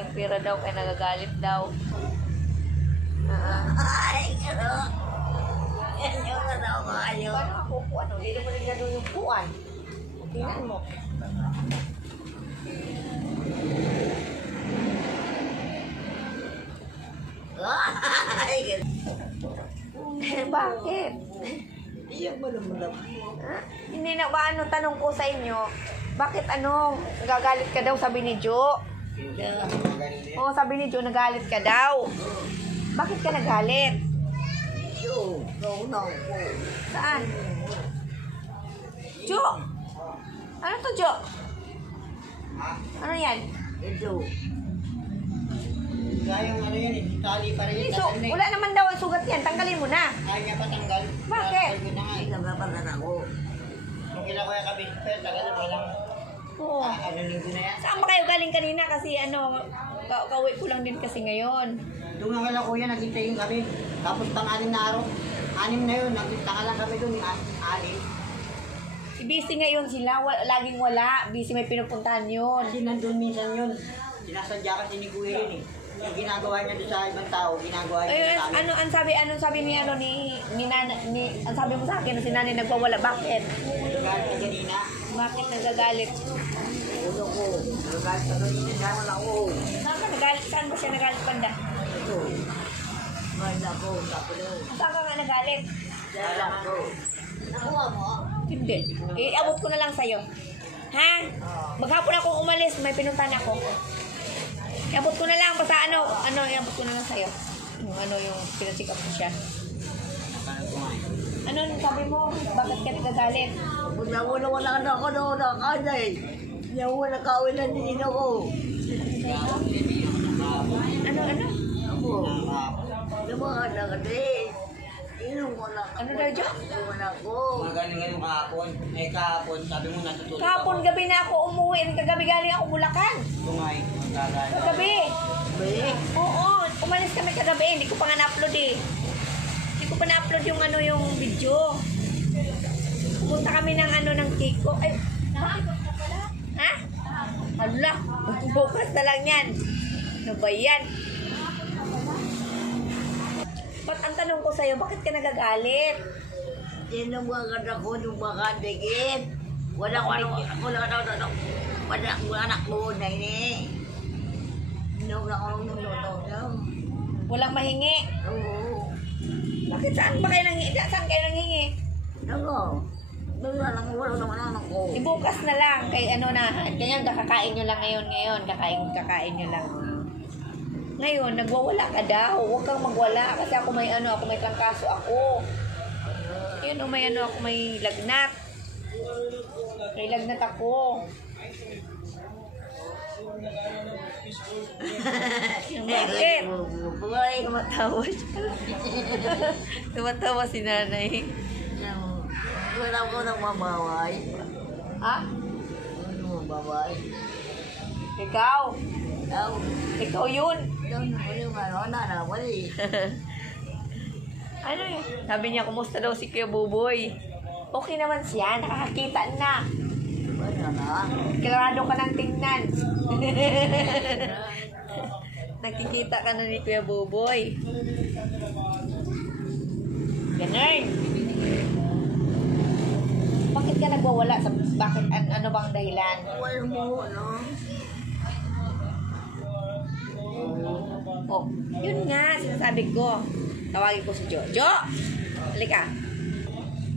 yung pera daw kaya nagagalit daw. Ay, ano? Yan yung ano ko, ayaw. Paano ako upuan? Hindi naman rin gano'n yung upuan. Tingnan mo. Ay, Bakit? iyak mo naman. Hindi na ba ano, tanong ko sa inyo, bakit ano, nagagalit ka daw, sabi ni Jo? Oo, sabi ni Jo, nagalit ka daw. Bakit ka nagalit? Yo, no. Saan? Jo! Ano to, Jo? Ano yan? Ito. Gayang ano yan eh, tali pa rin. So, wala naman daw ang sugat yan, tanggalin mo na. Kaya niya patanggal. Bakit? Tatanggal ko na nga Ay, eh. nagpapagan ako. Nung kila ko yung kabis, pero tagal na walang Oo. ano linggo na yan. Saan ba kayo galing kanina? Kasi ano, kauwi ko lang din kasi ngayon. Doon nga kila kuya, nagkitayin kami. Tapos pang-anim na araw. 6 na yun, nagkita lang kami doon, 6. Busy ngayon sila, laging wala. Busy may pinupuntahan yun. Kasi nandun minsan yun. Sinasadya kasi ni kuya yun eh. Yung ginagawa niya doon sa ibang tao, ginagawa niya Ayun, sa amin. ano sabi ni ano ni ang sabi mo sa akin na si nanay nagwawala. Bakit? Nagalit ka kanina. Bakit nagagalit? Ulo ko. Nagagalit ka doon. Sinasama na ako. Saan ka nagalit? Saan ba siya nagalit panda? Ito. Mahal ako. Tapos na. Saan ka nga nagalit? Dahil ako. Nakuha mo? Hindi. Iabot ko na lang sa'yo. Ha? Maghapon akong umalis, may pinuntahan ako. Iabot ko na lang, basta iabot ko na lang sa'yo. Yung pinacheck up ko siya. Ano sabi mo? Bakit ka nagagalit? Kung nawala na ako doon. Nakakada eh. Nawala ka-uwi na din ako. Ano? Ako. Lumahan na kasi. Inom ko na. Ano daw, Jo? Inom na ako. Magaling ngayon kahapon. Eh kahapon, sabi mo natutulog Kahapon ako. gabi na ako umuwi. Kagabi galing ako Bulacan. Tungay, magagalit. Kagabi. Be. Oo, umalis kami kagabi. Hindi ko pa nga na-upload eh. Hindi ko pa na-upload yung yung video. Pumunta kami ng Kiko. Ay, ha? Hala, bukas na lang yan. Ano ba yan? Ba't ang tanong ko sa'yo, bakit ka nagagalit? Sino mo agad ako nung makadikit? Wala ko ano. Wala anak mo na ini. Inom na ako nung luto. Walang mahingi. Oo. Bakit saan ba kayo nanghingi? Saan kayo nanghingi? Ano? Wala naman anak ko. Ibukas na lang. Kay ganyan, kakakain nyo lang ngayon. Kakain nyo lang. Ngayon, nagwawala ka daw. Huwag kang magwala. Kasi ako may trangkaso ako. Yun, ako may lagnat. May lagnat ako. Bakit? Buhay. Tumatawa siya. Tumatawa si nanay. Wala ko nang mabaway. Ha? Ano mabaway? Ikaw? Daw. Ikaw yun. Ano yun? Sabi niya, kumusta daw si Kuya Buboy? Okay naman siya, nakakakita na. Klarado ka ng tingnan. Nakikita ka na ni Kuya Buboy. Ganun. Bakit ka nagwawala? Bakit? Ano bang dahilan? Wala mo, ano? Oh, yun nga, sinasabi ko. Tawagin ko si Jo. Jo! Halika.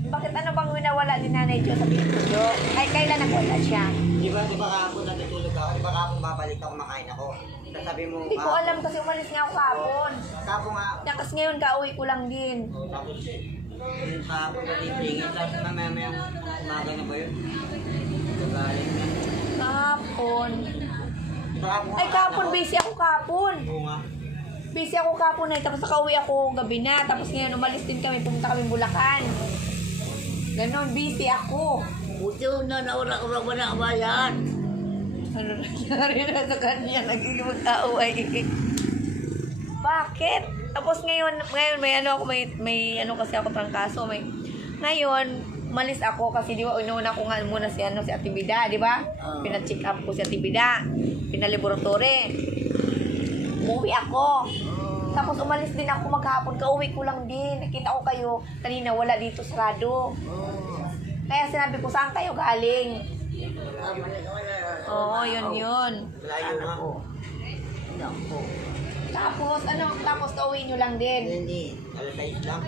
Bakit ano bang winawala ni Nanay Jo? Sabihin ko, Jo. Ay, kailan nagwala siya? Di ba kahapon natutulog ako? Di ba kahapon babalik ako, makain ako? Sabi mo, Hindi ko alam kasi umalis nga ako kahapon. Kahapon nga. Tapos ngayon, kauwi ko lang din. Tapos, yung kahapon natitingin. Tapos mamaya umaga na ba yun? Galing na. Kahapon. Kahapon Ay, kahapon, busy ako kahapon. Oo nga. Busy ako kahapon eh. Tapos nakauwi ako gabi na. Tapos ngayon, umalis din kami. Pumunta kami Bulacan. Ganon, busy ako. Buti na nauna ko naman ang bayan. Ano nangyari na sa kanya? Nagiging mag-aaway. Bakit? Tapos ngayon may ano kasi ako trangkaso. Ngayon, malis ako kasi di ba, inuuna ko nga muna si Ate Bida, di ba? Pina-check up ko si Ate Bida. Pinalaboratory. Umuwi ako. Tapos umalis din ako maghapon. Kauwi ko lang din. Nakita ko kayo. Kanina wala dito sarado. Kaya sinabi ko, saan kayo galing? Oo, yun. Layo nga. Tapos kauwi nyo lang din. Hindi. Alas 6 lang.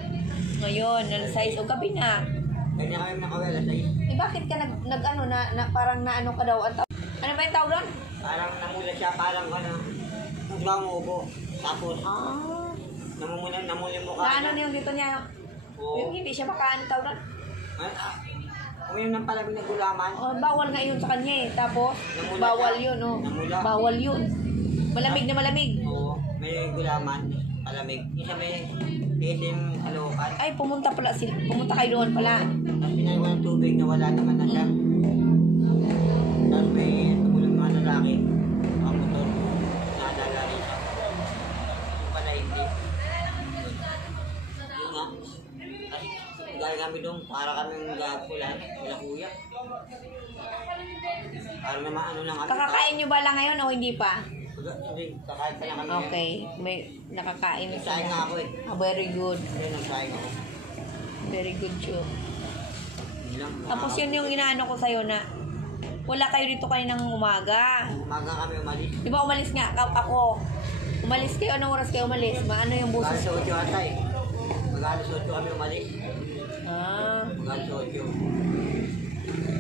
Ngayon, alas 6 o gabi na. Kanya kami nakawala alas 6. Eh bakit ka parang naano ka daw? Ano ba yung tawag doon? Parang namula siya, parang umubo. Tapos, namuli mo ka. Naano na yung dito niya? Oo. Yung hindi siya makaano tawag doon? Uminom ng palamig na gulaman. Oh, bawal nga yun sa kanya eh. Tapos, Namula bawal siya. yun, oh. Namula. Bawal yun. Malamig na malamig. Oo, may gulaman, palamig. Isa may SM Caloocan. Ay, pumunta kayo doon pala. Tapos pinay ko ng tubig na wala naman na siya. Tapos may tumulong mga lalaki. Mga motor. Nadala rin siya. Yung pala hindi. Yun nga. Kasi gaya kami doon, para kaming gagpulan. Wala kuya. Para naman ano lang kami. Kakakain nyo ba lang ngayon o hindi pa? Hindi, kakain pa lang kami. Okay, may nakakain na Nagsaing nga sila. ako eh. Ah, very good. Hindi, nagsaing ako. Very good, Joe. Hindi lang. Tapos yun yung inaano ko sa'yo na wala kayo dito kaninang umaga. Umaga kami umalis. Di ba umalis nga ako? Umalis kayo, anong oras kayo umalis? Maano yung Mag-alas buses? 8 ata eh. Mag-alas 8 kami umalis. Ah, Mag-alas 8.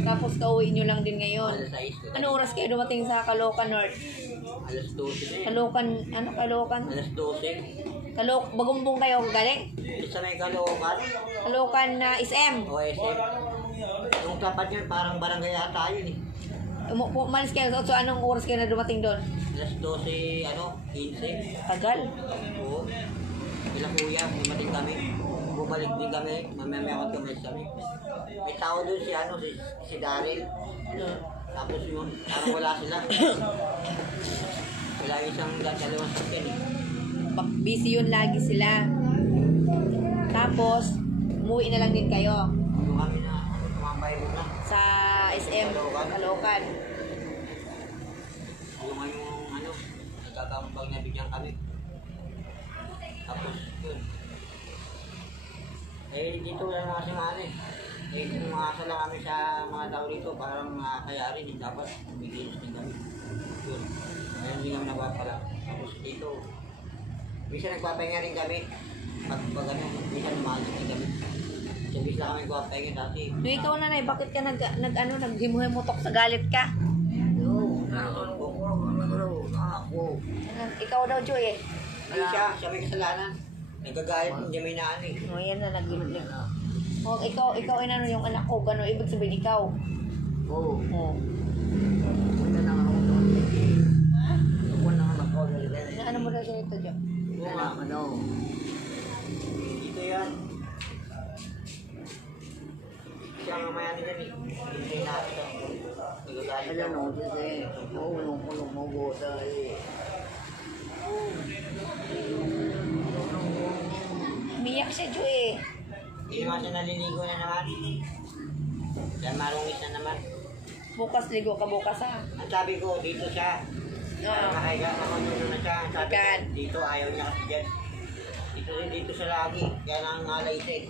tapos kauwi nyo lang din ngayon. Alas 6. Anong oras kayo dumating sa Caloocan North? Alas 12 na eh. Caloocan, Caloocan? Alas 12. Bagumbong kayo galing? Sa may Caloocan. Caloocan na SM. O SM. Yung tapat yun, parang barangay ata yun eh. Umalis kayo. So anong oras kayo na dumating doon? Alas 12, 15. Tagal. Oo. Bila kuya, dumating kami. Bumalik din kami. Mamaya kami kami. May tao doon si Daryl. Tapos yun, parang wala sila. Wala isang dalawang sakyan eh. Busy yun lagi sila. Tapos, umuwi na lang din kayo Yung kami na tumambay muna. sa SM Caloocan. Yung nagkakambang na bigyan kami. Tapos yun. Eh dito wala na kasi mga eh. Eh kung makasa lang kami sa mga tao dito, parang kaya rin, dapat bigilis din kami. Yun. Kaya hindi kami nagpapala. Tapos dito, minsan nagpapahinga rin kami. Pag minsan umalis din kami. So bis lang kami nagpapahinga dati. So ikaw nanay, bakit ka naghimuhimutok sa galit ka? Ikaw daw, Joy eh. Hindi siya may kasalanan. Nagagalit, hindi may naan eh. O yan na, naghimulik. O ikaw inano yung anak ko, gano'n, ibig sabihin ikaw. Oo. O. Wala na ako doon. Wala na ako doon. Ano mo daw siya ito, Joy? Ano? Dito yan. Siya mamaya nila eh. Hindi natin ito. Nagagalit Alam ako. mo, kasi naulong mo bota eh. Umiyak siya, Joy eh. Hindi naman siya naliligo na naman. Siya marungis na naman. Bukas ligo ka bukas ha. Ang sabi ko, dito siya. Oo. Nakahiga, nakanuno na siya. Ang sabi ko, Ikan. dito ayaw niya kasi dyan. Dito siya lagi. Kaya nangangalay siya eh.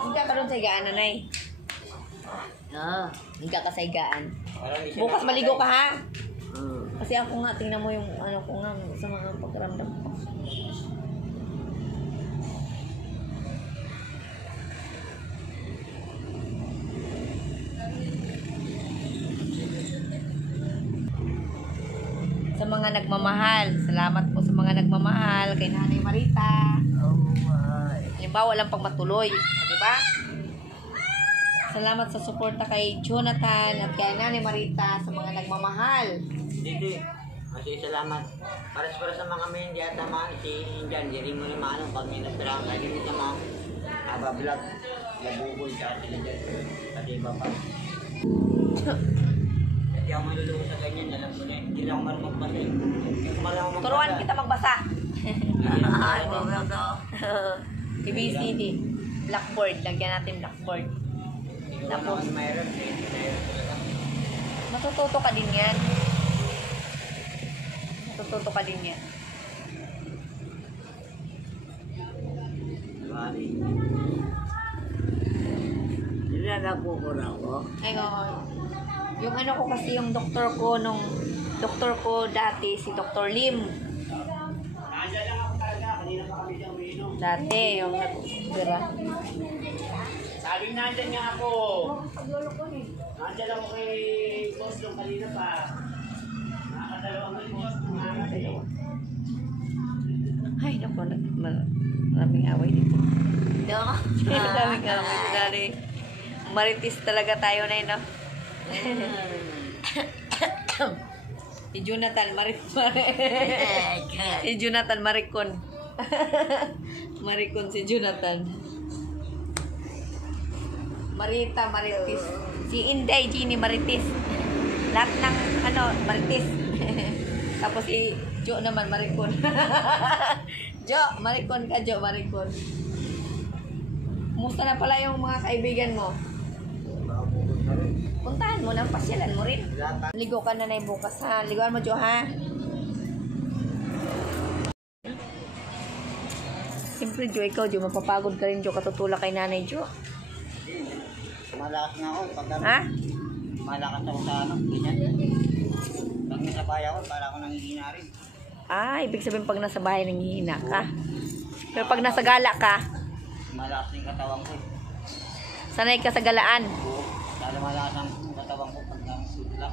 Hindi ka doon sa higaan, nanay. Hindi ka sa higaan. Parang di siya Bukas maligo ka ha. Hmm. Kasi ako nga, tingnan mo yung ano ko nga sa mga pagkaramdam ko. Sa mga nagmamahal, salamat po sa mga nagmamahal kay Nanay Marita. Oh my. Halimbawa, walang pang matuloy. Di ba? Salamat sa suporta kay Jonathan at kay Nanay Marita sa mga nagmamahal. Dito eh. Kasi salamat. Para sa mga may hindi ata man, si Indian, hindi rin mo naman pag may nasirang kayo hindi sa mga nabablog. Nabubol siya sila dyan. Kasi iba pa. Kasi ako malulungo sa ganyan, alam ko na eh. Hindi lang ako marunong magbasa eh. Hindi ko marunong magbasa. Turuan kita magbasa. Ay, maganda. ABCD. Blackboard. Lagyan natin blackboard. Tapos mayroon eh. Mayroon talaga. Matututo ka din yan. Matututo ka din yan. Bali. Nilalakukuran ko. Ngayon, yung ano ko kasi yung doktor ko dati, si Dr. Lim. Dati, yung nagtira. Sabi nandyan nga ako. Nandyan ako kay boss nung kanina pa. Nakakadalawang boss nung mamatay. Ay, naku, maraming away dito. Maraming away. Dali. Maritis talaga tayo na yun, no? Si Jonathan, si Jonathan, Maricon. Maricon si Jonathan. Marita, Maritis. Si Inday, Ginny, Maritis. Lahat ng, Maritis. Tapos si Jo naman, Maricon. Jo, Maricon ka, Jo, Maricon. Kumusta na pala yung mga kaibigan mo? Puntahan mo, nang pasyalan mo rin. Ligo ka na bukas, ha? Ligoan mo, Jo, ha? Siyempre, Jo, ikaw, Jo, mapapagod ka rin, Jo, katutulak kay nanay, Jo. Malakas nga ako. Ha? Malakas ako sa ganyan. Pag nasa bahay ako, para ako nangihina rin. Ah, ibig sabihin pag nasa bahay nanghihina ka. Pero pag nasa gala ka, Malakas yung katawan ko. sanay ka sa galaan. Oo. Lalo malakas ang katawan ko pag nakasutla.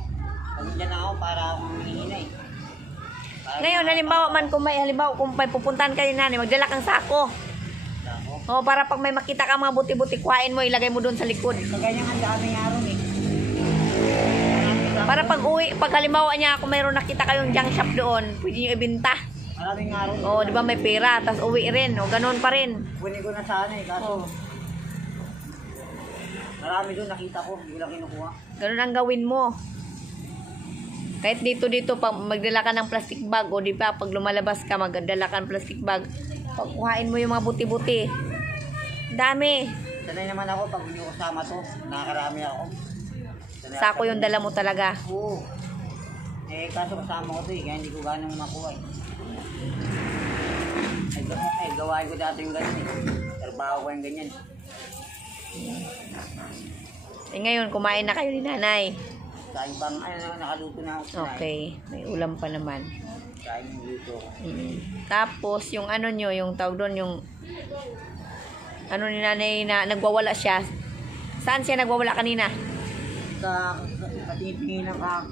Pag dyan ako, para ako nangihina eh. Ngayon, halimbawa kung may pupuntahan ka ni nanay, magdala kang sako. O, para pag may makita ka mga buti-buti, kuhain mo, ilagay mo doon sa likod. Sa ganyan ang dami nga ron eh. Para pag uwi, pag halimbawa niya, kung mayroon nakita kayong junk shop doon, pwede nyo ibenta. Maraming nga ron. O, di ba may pera, tas uwi rin. O, ganun pa rin. Kunin ko na sana eh, kaso marami doon nakita ko, hindi ko lang kinukuha. Ganun ang gawin mo. Kahit dito, pag magdala ka ng plastic bag, o di ba, pag lumalabas ka, magdala ka ng plastic bag, pag kuhain mo yung mga buti-buti. Dami. Sanay naman ako, pag hindi ko kasama to, nakakarami ako. Sako yung dala mo talaga. Oo. Eh, kaso kasama ko to eh, kaya hindi ko ganong makuha eh. Gawain ko dati yung ganyan eh. Trabaho ko yung ganyan. Eh ngayon, kumain na kayo ni nanay. Sa ibang, nakaluto na ako. Okay. May ulam pa naman. Kain yung luto ko. Tapos, yung ano nyo, yung tawag doon, yung ano ni nanay na nagwawala siya. Saan siya nagwawala kanina? Katingin ng ka.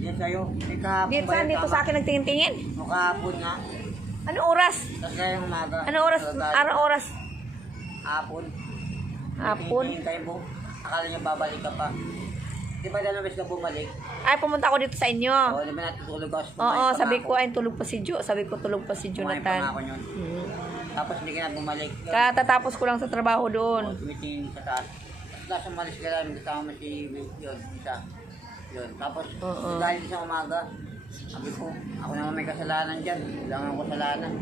Yan sa'yo. Dito sa akin nagtingin-tingin. Kahapon nga. Anong oras? Tapos ngayong umaga. Anong oras? Anong oras? Hapon. Hapon? Hintayin mo. Akala niya babalik ka pa. Di ba dalawis ka bumalik? Ay, pumunta ako dito sa inyo. Oo, di ba natutulog ako? Oo, sabi ko ay tulog pa si Jo. Sabi ko tulog pa si Kumain pa nga Jonathan. ako yun. Tapos hindi ka na bumalik. Katatapos ko lang sa trabaho doon. Tumitingin sa taas. Tapos umalis ka lang, kasama mo si yun, isa. Yun. Tapos, dahil sa umaga, sabi ko, ako naman may kasalanan dyan. Wala nga ako kasalanan.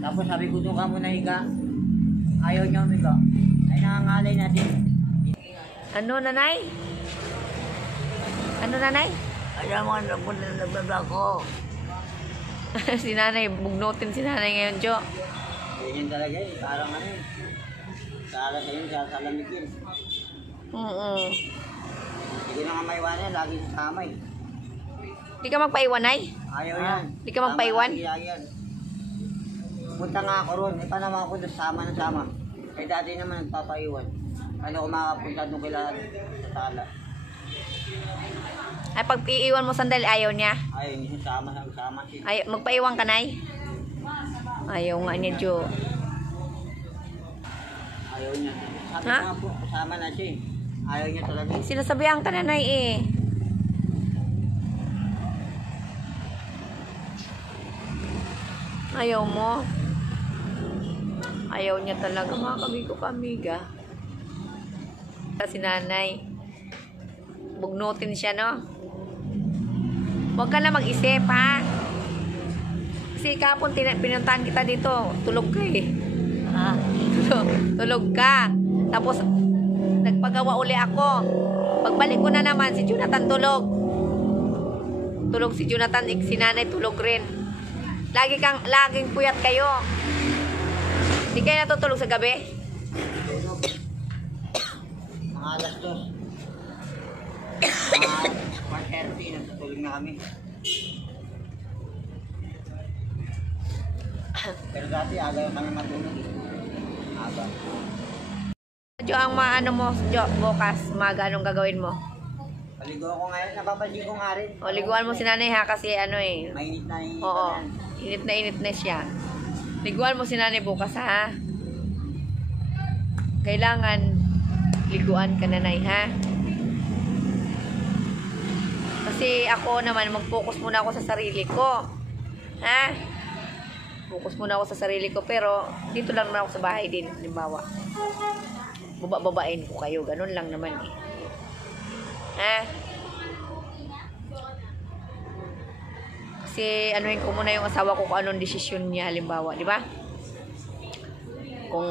Tapos sabi ko, doon ka muna higa. Ayaw niya umiga. Ay, nangangalay natin. Ano, nanay? Ano, nanay? Alam mo, nagbablog ko. Si nanay, bugnutin si nanay ngayon, Jo. Ganyan talaga eh. Parang ano eh. Sala sa yun, salamig yun. Hindi ko na nga maiwanan, lagi kasama eh. Di ka magpaiwan, ay? Ayaw yan. Di ka magpaiwan? Tama lagi yan. Punta nga ako ron, pa naman ako doon sama na sama. Eh dati naman nagpapaiwan. Ano ko makapunta doon kila sa sala. Ay, pag iiwan mo sandali, ayaw niya. Ayaw niya sama siya. Ay, magpaiwan ka, nay? Ayaw nga niya, Jo. Ayaw niya. Sabi Ha? nga po, kasama na siya eh. Ayaw niya talaga. Sinasabihan ka, nanay, eh. Ayaw mo. Ayaw niya talaga, mga kamigo kamiga. Si nanay. Bugnutin siya, no? Huwag ka na mag-isip, ha? Kasi kapon, pinuntahan kita dito. Tulog ka, eh. Ha? Tulog ka. Tapos, nagpagawa uli ako. Pagbalik ko na naman, si Jonathan tulog. tulog si Jonathan, si nanay tulog rin. Laging puyat kayo. Hindi kayo natutulog sa gabi? Mga alas 2. Mga 4:30, natutulog na kami. Pero dati, aga kami matulog eh. Aga. Jo, ang maano mo, Jo, bukas, umaga, anong gagawin mo? Paligo ako ngayon, napapaligo nga rin. O, liguan mo si nanay ha, kasi ano eh. Mainit na init Oo, na yan. init na siya. Liguan mo si nanay bukas ha. Kailangan liguan ka nanay ha. Kasi ako naman, mag-focus muna ako sa sarili ko. Ha? Focus muna ako sa sarili ko, pero dito lang naman ako sa bahay din, halimbawa. Bababain ko kayo, ganun lang naman eh. Ha? Kasi anuhin ko muna yung asawa ko kung anong desisyon niya, halimbawa, di ba? Kung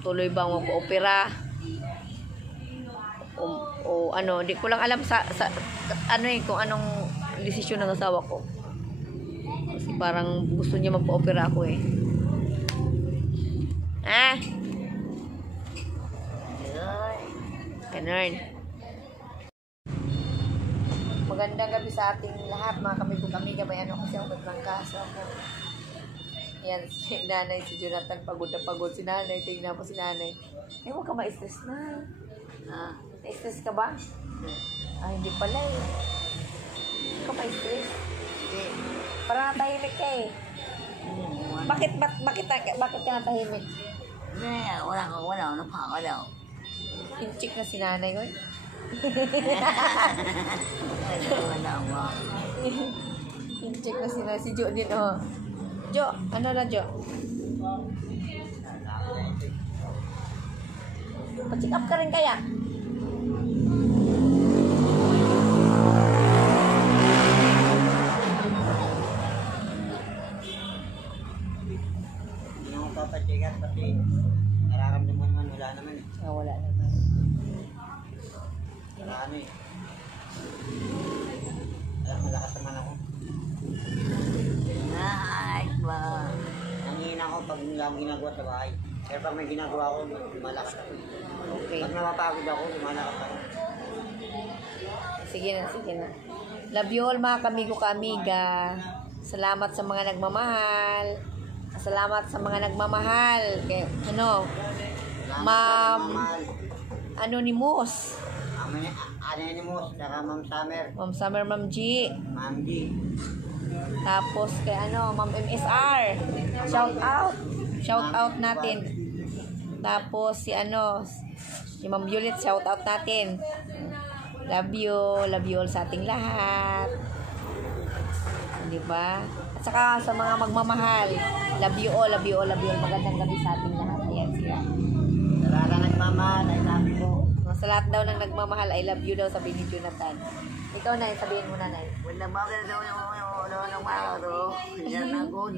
tuloy bang mag-opera o ano, di ko lang alam sa ano eh, kung anong desisyon ng asawa ko. Kasi parang gusto niya magpa-opera ako eh. Ha? Ganun. Magandang gabi sa ating lahat, mga kami gabay. Ano kasi ako nagtrangkaso ako. Yan, si nanay, si Jonathan, pagod na pagod. Si nanay, tingnan po si nanay. Eh, huwag ka ma-stress na. Na-stress ka ba? Ay, hindi pala eh. Huwag ka ma-stress. Parang natahimik ka eh. Bakit ka natahimik? Wala, napakalaw. Inchik na si nanay ko. Wala ba? Inchik na si nanay. Si Jo din, oh. Jo, ano na Jo? Pa-check up ka rin kaya? Hindi ako papacheck up kasi nararamdaman naman wala naman eh. Wala naman. Wala ano eh. Malakas naman ako. Nice ba? Nangihina ako pag wala akong ginagawa sa bahay. Pero pag may ginagawa ako, malakas ako. Okay. Pag napapagod ako, lumalakas ako. Sige na. Love you all mga kamigo ka-amiga. Salamat sa mga nagmamahal. Salamat sa mga nagmamahal. Kay, ano, Salamat Ma'am, sa mamahal. Anonymous. Anonymous, saka Ma'am Summer. Ma'am Summer, Ma'am G. Ma'am D. Tapos kay ano, Ma'am MSR. Shout out natin. Tapos si ano, si Ma'am Violet, shout out natin. Love you all sa ating lahat. Di ba? At saka sa mga magmamahal, love you all. Magandang gabi sa ating lahat. Ayan sila. Sa lahat na nagmamahal, ay sabi ko. Sa lahat daw ng nagmamahal, I love you daw, sabi ni Jonathan. Ikaw na, sabihin mo na, Nay. Wala ba ng mga ito? Yan ako,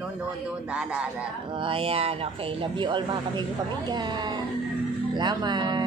dada. Oh, ayan, okay. Love you all mga kamigo-kamiga. Salamat.